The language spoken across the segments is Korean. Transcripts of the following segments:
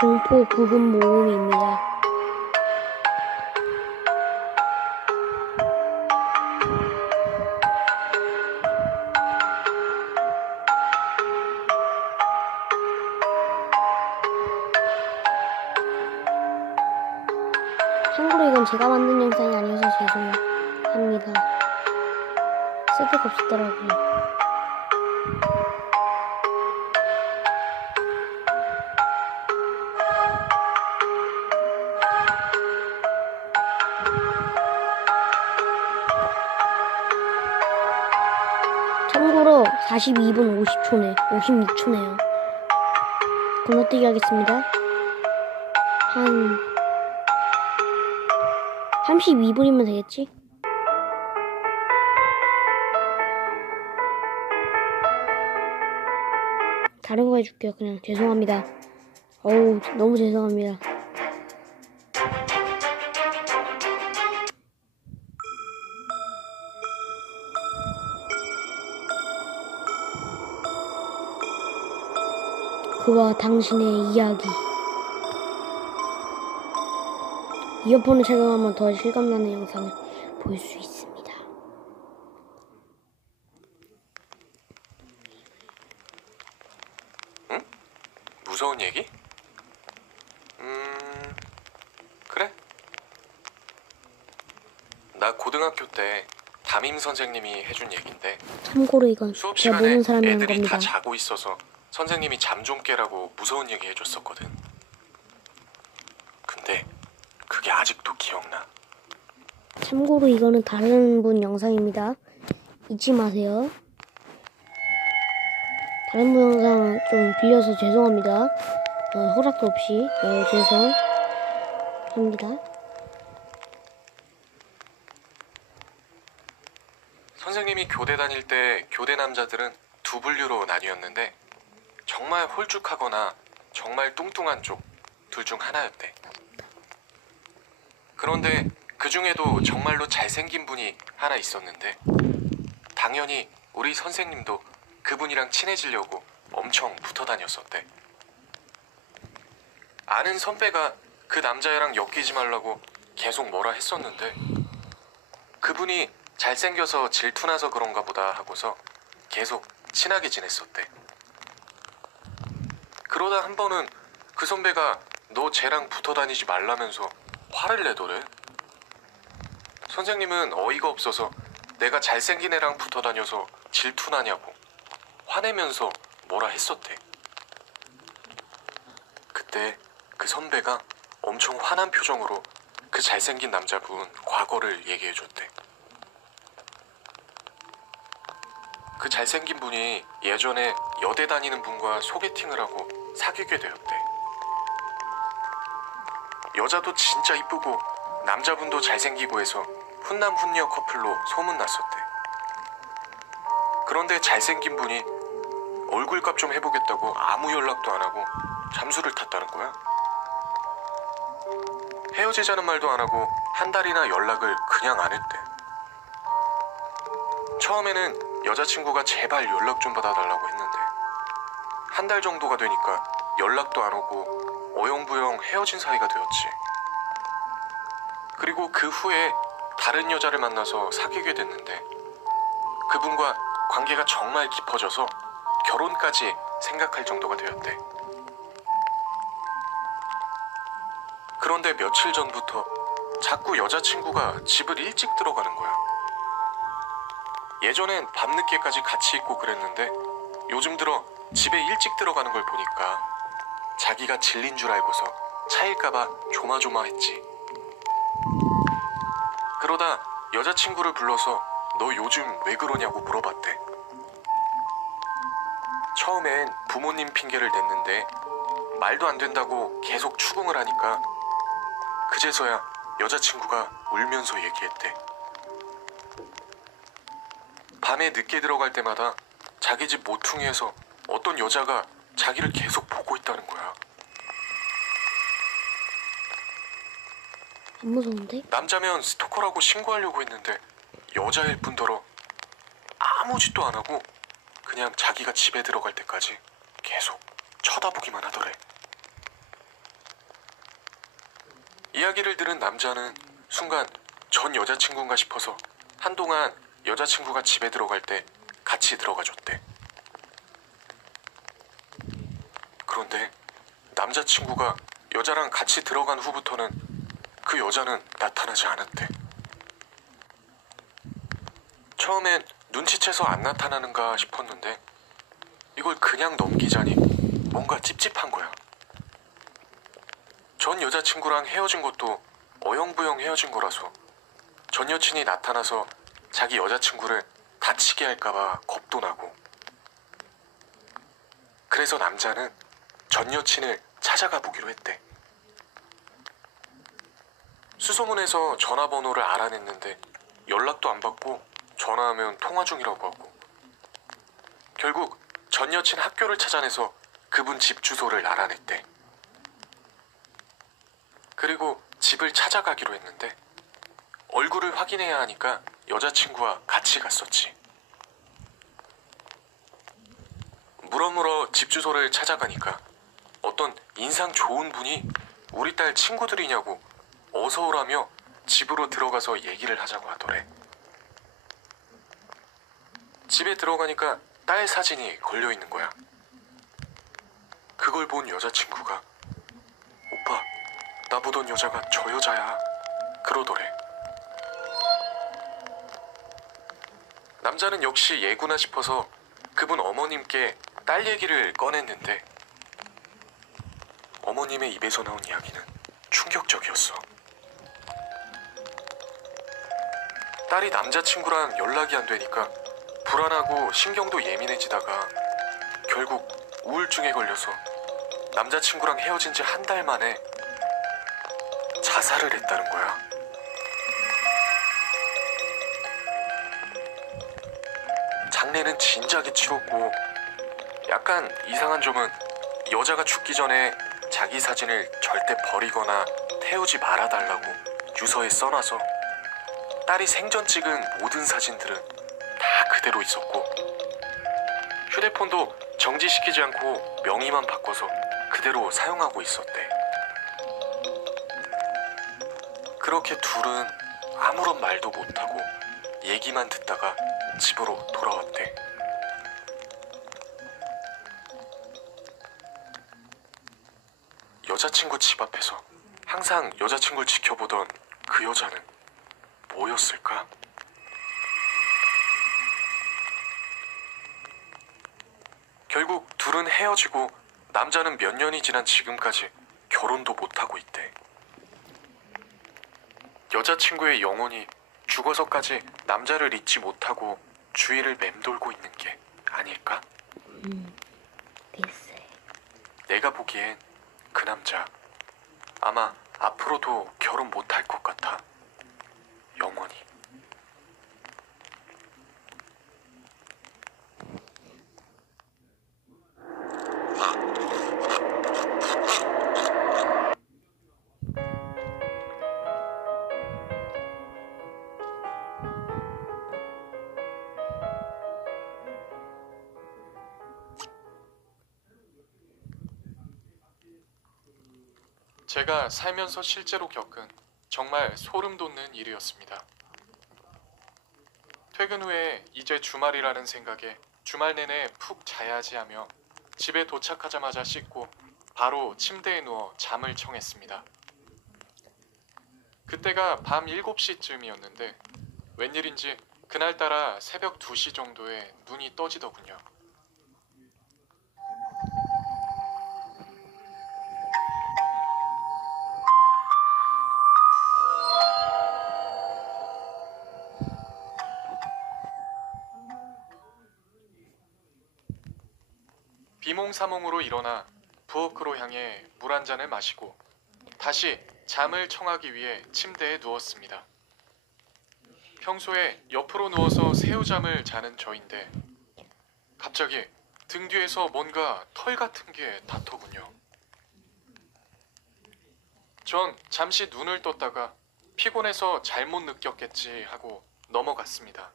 공포 부금 모음입니다. 참고로 이건 제가 만든 영상이 아니어서 죄송합니다. 쓸데가 없었더라고요. 참고로 42분 50초네, 56초네요. 건너뛰기 하겠습니다. 한 32분이면 되겠지? 다른 거 해줄게요. 그냥 죄송합니다. 어우, 너무 죄송합니다. 그와 당신의 이야기. 이어폰을 착용하면 더 실감나는 영상을 볼 수 있습니다. 응? 무서운 얘기? 그래? 나 고등학교 때 담임 선생님이 해준 얘긴데, 참고로 이건 수업 제가 시간에 모르는 사람이 한 애들이 겁니다. 다 자고 있어서 선생님이 잠 좀 깨라고 무서운 얘기 해줬었거든. 근데 그게 아직도 기억나. 참고로 이거는 다른 분 영상입니다. 잊지 마세요. 다른 분 영상 좀 빌려서 죄송합니다. 허락도 없이 죄송합니다. 선생님이 교대 다닐 때 교대 남자들은 두 분류로 나뉘었는데, 정말 홀쭉하거나 정말 뚱뚱한 쪽 둘 중 하나였대. 그런데 그 중에도 정말로 잘생긴 분이 하나 있었는데, 당연히 우리 선생님도 그분이랑 친해지려고 엄청 붙어 다녔었대. 아는 선배가 그 남자애랑 엮이지 말라고 계속 뭐라 했었는데, 그분이 잘생겨서 질투나서 그런가 보다 하고서 계속 친하게 지냈었대. 그러다 한 번은 그 선배가 너 쟤랑 붙어 다니지 말라면서 화를 내더래. 선생님은 어이가 없어서 내가 잘생긴 애랑 붙어 다녀서 질투나냐고 화내면서 뭐라 했었대. 그때 그 선배가 엄청 화난 표정으로 그 잘생긴 남자분 과거를 얘기해줬대. 그 잘생긴 분이 예전에 여대 다니는 분과 소개팅을 하고 사귀게 되었대. 여자도 진짜 이쁘고 남자분도 잘생기고 해서 훈남 훈녀 커플로 소문났었대. 그런데 잘생긴 분이 얼굴값 좀 해보겠다고 아무 연락도 안 하고 잠수를 탔다는 거야. 헤어지자는 말도 안 하고 한 달이나 연락을 그냥 안 했대. 처음에는 여자친구가 제발 연락 좀 받아달라고 했는데, 한 달 정도가 되니까 연락도 안 오고 어영부영 헤어진 사이가 되었지. 그리고 그 후에 다른 여자를 만나서 사귀게 됐는데, 그분과 관계가 정말 깊어져서 결혼까지 생각할 정도가 되었대. 그런데 며칠 전부터 자꾸 여자친구가 집을 일찍 들어가는 거야. 예전엔 밤늦게까지 같이 있고 그랬는데, 요즘 들어 집에 일찍 들어가는 걸 보니까 자기가 질린 줄 알고서 차일까봐 조마조마했지. 그러다 여자친구를 불러서 너 요즘 왜 그러냐고 물어봤대. 처음엔 부모님 핑계를 댔는데 말도 안 된다고 계속 추궁을 하니까 그제서야 여자친구가 울면서 얘기했대. 밤에 늦게 들어갈 때마다 자기 집 모퉁이에서 어떤 여자가 자기를 계속 보고 있다는 거야. 안 무서운데? 남자면 스토커라고 신고하려고 했는데 여자일 뿐더러 아무 짓도 안 하고 그냥 자기가 집에 들어갈 때까지 계속 쳐다보기만 하더래. 이야기를 들은 남자는 순간 전 여자친구인가 싶어서 한동안 여자친구가 집에 들어갈 때 같이 들어가 줬대. 그런데 남자친구가 여자랑 같이 들어간 후부터는 그 여자는 나타나지 않았대. 처음엔 눈치채서 안 나타나는가 싶었는데 이걸 그냥 넘기자니 뭔가 찝찝한 거야. 전 여자친구랑 헤어진 것도 어영부영 헤어진 거라서 전 여친이 나타나서 자기 여자친구를 다치게 할까봐 겁도 나고. 그래서 남자는 전 여친을 찾아가 보기로 했대. 수소문에서 전화번호를 알아냈는데 연락도 안 받고 전화하면 통화 중이라고 하고. 결국 전 여친 학교를 찾아내서 그분 집 주소를 알아냈대. 그리고 집을 찾아가기로 했는데 얼굴을 확인해야 하니까 여자친구와 같이 갔었지. 물어물어 집 주소를 찾아가니까 어떤 인상 좋은 분이 우리 딸 친구들이냐고 어서 오라며 집으로 들어가서 얘기를 하자고 하더래. 집에 들어가니까 딸 사진이 걸려있는 거야. 그걸 본 여자친구가 오빠, 나 보던 여자가 저 여자야 그러더래. 남자는 역시 예구나 싶어서 그분 어머님께 딸 얘기를 꺼냈는데 어머님의 입에서 나온 이야기는 충격적이었어. 딸이 남자친구랑 연락이 안 되니까 불안하고 신경도 예민해지다가 결국 우울증에 걸려서 남자친구랑 헤어진 지 한 달 만에 자살을 했다는 거야. 장례는 진작에 치렀고 약간 이상한 점은 여자가 죽기 전에 자기 사진을 절대 버리거나 태우지 말아달라고 유서에 써놔서 딸이 생전 찍은 모든 사진들은 다 그대로 있었고 휴대폰도 정지시키지 않고 명의만 바꿔서 그대로 사용하고 있었대. 그렇게 둘은 아무런 말도 못하고 얘기만 듣다가 집으로 돌아왔대. 여자친구 집 앞에서 항상 여자친구를 지켜보던 그 여자는 뭐였을까? 결국 둘은 헤어지고 남자는 몇 년이 지난 지금까지 결혼도 못하고 있대. 여자친구의 영혼이 죽어서까지 남자를 잊지 못하고 주위를 맴돌고 있는 게 아닐까? 글쎄. 내가 보기엔 그 남자 아마 앞으로도 결혼 못할 것 같아. 영원히. 제가 살면서 실제로 겪은 정말 소름 돋는 일이었습니다. 퇴근 후에 이제 주말이라는 생각에 주말 내내 푹 자야지 하며 집에 도착하자마자 씻고 바로 침대에 누워 잠을 청했습니다. 그때가 밤 7시쯤이었는데 웬일인지 그날따라 새벽 2시 정도에 눈이 떠지더군요. 비몽사몽으로 일어나 부엌으로 향해 물 한 잔을 마시고 다시 잠을 청하기 위해 침대에 누웠습니다. 평소에 옆으로 누워서 새우잠을 자는 저인데 갑자기 등 뒤에서 뭔가 털 같은 게 닿더군요. 전 잠시 눈을 떴다가 피곤해서 잘못 느꼈겠지 하고 넘어갔습니다.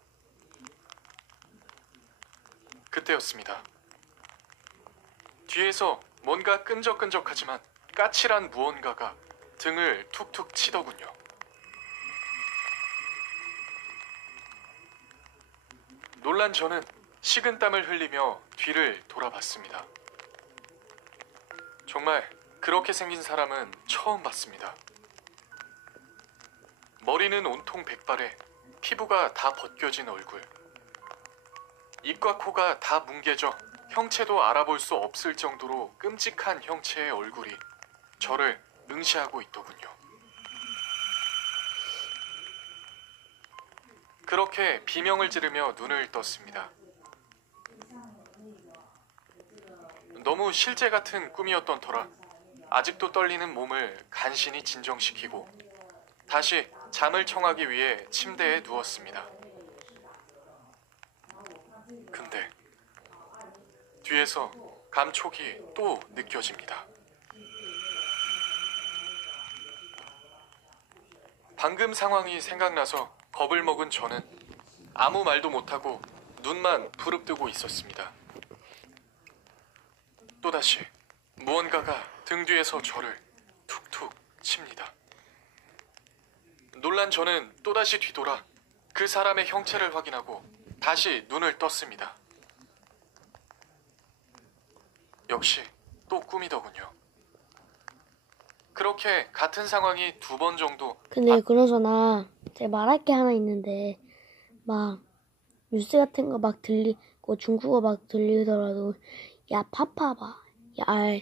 그때였습니다. 뒤에서 뭔가 끈적끈적하지만 까칠한 무언가가 등을 툭툭 치더군요. 놀란 저는 식은땀을 흘리며 뒤를 돌아봤습니다. 정말 그렇게 생긴 사람은 처음 봤습니다. 머리는 온통 백발에 피부가 다 벗겨진 얼굴. 입과 코가 다 뭉개져 형체도 알아볼 수 없을 정도로 끔찍한 형체의 얼굴이 저를 응시하고 있더군요. 그렇게 비명을 지르며 눈을 떴습니다. 너무 실제 같은 꿈이었던 터라 아직도 떨리는 몸을 간신히 진정시키고 다시 잠을 청하기 위해 침대에 누웠습니다. 근데 뒤에서 감촉이 또 느껴집니다. 방금 상황이 생각나서 겁을 먹은 저는 아무 말도 못하고 눈만 부릅뜨고 있었습니다. 또다시 무언가가 등 뒤에서 저를 툭툭 칩니다. 놀란 저는 또다시 뒤돌아 그 사람의 형체를 확인하고 다시 눈을 떴습니다. 역시 또 꿈이더군요. 그렇게 같은 상황이 2번 정도. 근데 그러잖아. 제가 말할 게 하나 있는데 막 뉴스 같은 거 막 들리고 중국어 막 들리더라도 야 파파봐. 야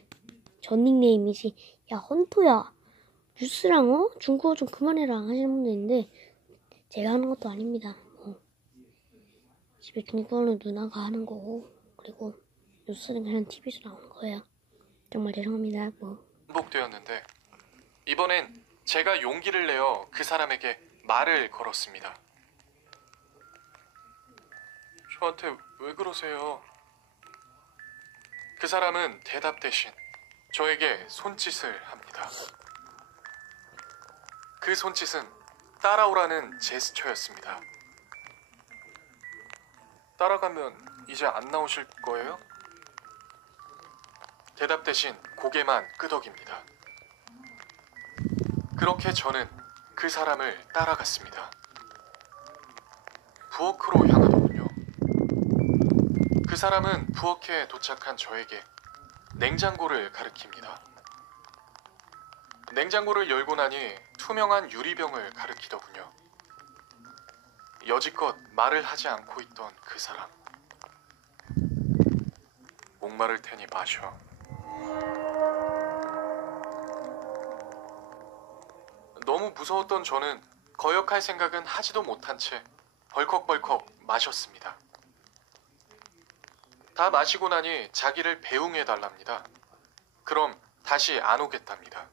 전 닉네임이지. 야 헌토야. 뉴스랑 중국어 좀 그만해라 하시는 분도 있는데 제가 하는 것도 아닙니다. 집에 중국어는 누나가 하는 거고 그리고 뉴스는 그냥 TV에서 나오는 거예요. 정말 죄송합니다. 반복되었는데 이번엔 제가 용기를 내어 그 사람에게 말을 걸었습니다. 저한테 왜 그러세요? 그 사람은 대답 대신 저에게 손짓을 합니다. 그 손짓은 따라오라는 제스처였습니다. 따라가면 이제 안 나오실 거예요? 대답 대신 고개만 끄덕입니다. 그렇게 저는 그 사람을 따라갔습니다. 부엌으로 향하더군요. 그 사람은 부엌에 도착한 저에게 냉장고를 가리킵니다. 냉장고를 열고 나니 투명한 유리병을 가리키더군요. 여지껏 말을 하지 않고 있던 그 사람. 목마를 테니 마셔. 너무 무서웠던 저는 거역할 생각은 하지도 못한 채 벌컥벌컥 마셨습니다. 다 마시고 나니 자기를 배웅해달랍니다. 그럼 다시 안 오겠답니다.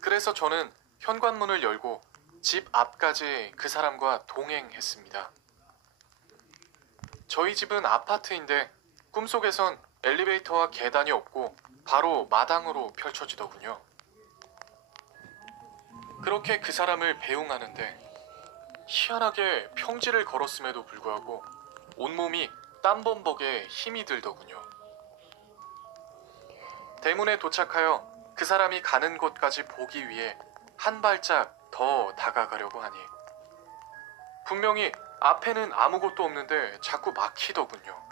그래서 저는 현관문을 열고 집 앞까지 그 사람과 동행했습니다. 저희 집은 아파트인데 꿈속에선 엘리베이터와 계단이 없고 바로 마당으로 펼쳐지더군요. 그렇게 그 사람을 배웅하는데 희한하게 평지를 걸었음에도 불구하고 온몸이 땀범벅에 힘이 들더군요. 대문에 도착하여 그 사람이 가는 곳까지 보기 위해 한 발짝 더 다가가려고 하니 분명히 앞에는 아무것도 없는데 자꾸 막히더군요.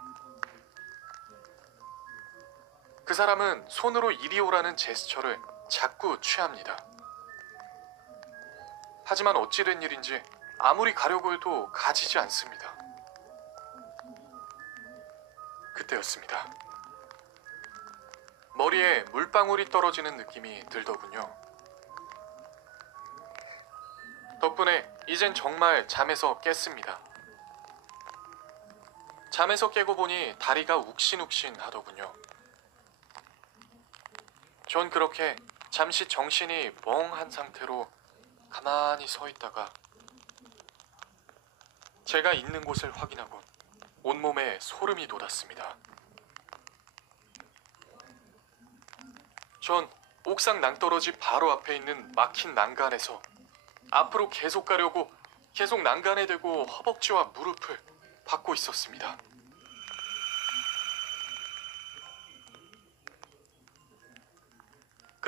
그 사람은 손으로 이리 오라는 제스처를 자꾸 취합니다. 하지만 어찌된 일인지 아무리 가려고 해도 가지지 않습니다. 그때였습니다. 머리에 물방울이 떨어지는 느낌이 들더군요. 덕분에 이젠 정말 잠에서 깼습니다. 잠에서 깨고 보니 다리가 욱신욱신 하더군요. 전 그렇게 잠시 정신이 멍한 상태로 가만히 서 있다가 제가 있는 곳을 확인하곤 온몸에 소름이 돋았습니다. 전 옥상 낭떠러지 바로 앞에 있는 막힌 난간에서 앞으로 계속 가려고 계속 난간에 대고 허벅지와 무릎을 받고 있었습니다.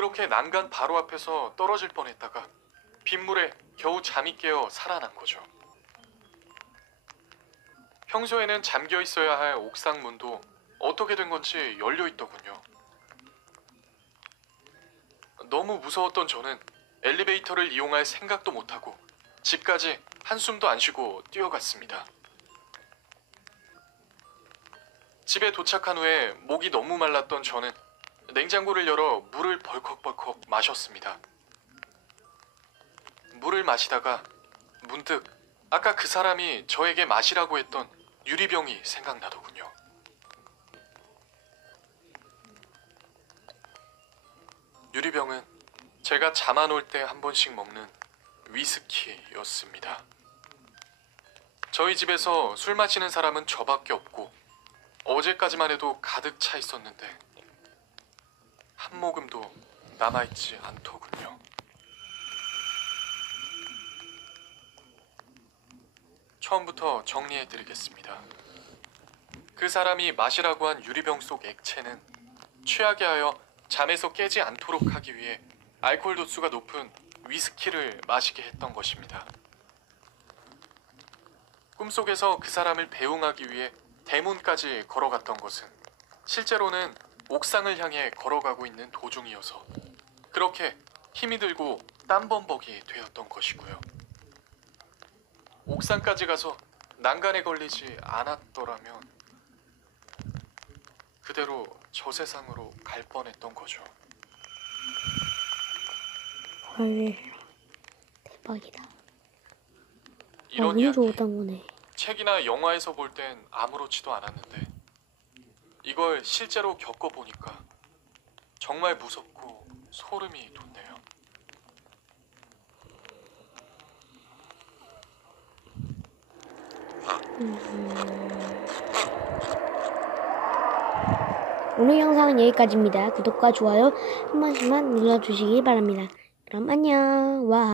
그렇게 난간 바로 앞에서 떨어질 뻔했다가 빗물에 겨우 잠이 깨어 살아난 거죠. 평소에는 잠겨 있어야 할 옥상 문도 어떻게 된 건지 열려 있더군요. 너무 무서웠던 저는 엘리베이터를 이용할 생각도 못하고 집까지 한숨도 안 쉬고 뛰어갔습니다. 집에 도착한 후에 목이 너무 말랐던 저는 냉장고를 열어 물을 벌컥벌컥 마셨습니다. 물을 마시다가 문득 아까 그 사람이 저에게 마시라고 했던 유리병이 생각나더군요. 유리병은 제가 잠 안 올 때 한 번씩 먹는 위스키였습니다. 저희 집에서 술 마시는 사람은 저밖에 없고 어제까지만 해도 가득 차 있었는데 한 모금도 남아있지 않더군요. 처음부터 정리해드리겠습니다. 그 사람이 마시라고 한 유리병 속 액체는 취하게 하여 잠에서 깨지 않도록 하기 위해 알코올 도수가 높은 위스키를 마시게 했던 것입니다. 꿈속에서 그 사람을 배웅하기 위해 대문까지 걸어갔던 것은 실제로는 옥상을 향해 걸어가고 있는 도중이어서 그렇게 힘이 들고 땀범벅이 되었던 것이고요. 옥상까지 가서 난간에 걸리지 않았더라면 그대로 저 세상으로 갈 뻔했던 거죠. 헐, 대박이다. 이런 운이 이야기 좋았던 거네. 책이나 영화에서 볼 땐 아무렇지도 않았는데 이걸 실제로 겪어보니까 정말 무섭고 소름이 돋네요. 오늘 영상은 여기까지입니다. 구독과 좋아요 한 번씩만 눌러주시기 바랍니다. 그럼 안녕. 와.